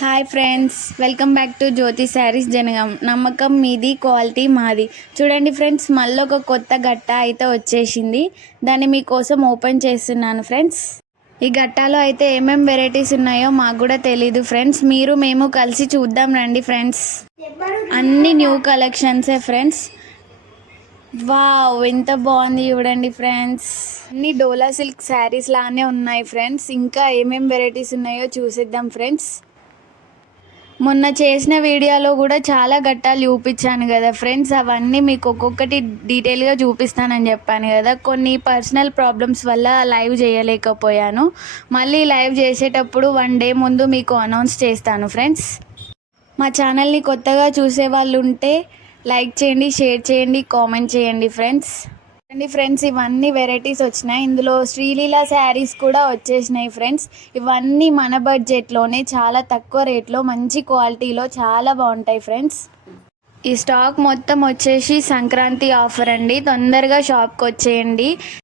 Hi friends, welcome back to Jyothi Sarees Jangaon. నమ్మకం మీది, quality మాది. చూడండి ఫ్రెండ్స్, మళ్ళీ ఒక కొత్త గట్ట అయితే వచ్చేసింది. దాన్ని మీకోసం ఓపెన్ చేస్తున్నాను ఫ్రెండ్స్. ఈ గట్టాలో అయితే ఏమేమి వెరైటీస్ ఉన్నాయో మాకు కూడా తెలీదు ఫ్రెండ్స్. మేము కలిసి చూద్దాం రండి ఫ్రెండ్స్. అన్ని న్యూ కలెక్షన్సే ఫ్రెండ్స్. వావ్, ఎంత బాగుంది చూడండి ఫ్రెండ్స్. అన్ని డోలా సిల్క్ శారీస్ లానే ఉన్నాయి ఫ్రెండ్స్. ఇంకా ఏమేమి వెరైటీస్ ఉన్నాయో చూసేద్దాం ఫ్రెండ్స్. మొన్న చేసిన వీడియోలో కూడా చాలా గట్టాలు చూపించాను కదా ఫ్రెండ్స్. అవన్నీ మీకు ఒక్కొక్కటి డీటెయిల్గా చూపిస్తానని చెప్పాను కదా. కొన్ని పర్సనల్ ప్రాబ్లమ్స్ వల్ల లైవ్ చేయలేకపోయాను. మళ్ళీ లైవ్ చేసేటప్పుడు 1 డే ముందు మీకు అనౌన్స్ చేస్తాను ఫ్రెండ్స్. మా ఛానల్ని కొత్తగా చూసే వాళ్ళు ఉంటే లైక్ చేయండి, షేర్ చేయండి, కామెంట్ చేయండి ఫ్రెండ్స్. ఫ్రెండ్స్, ఇవన్నీ వెరైటీస్ వచ్చినాయి. ఇందులో శ్రీలీల శారీస్ కూడా వచ్చేసినాయి ఫ్రెండ్స్. ఇవన్నీ మన బడ్జెట్లోనే చాలా తక్కువ రేట్లో మంచి క్వాలిటీలో చాలా బాగుంటాయి ఫ్రెండ్స్. ఈ స్టాక్ మొత్తం వచ్చేసి సంక్రాంతి ఆఫర్ అండి. తొందరగా షాప్కి వచ్చేయండి.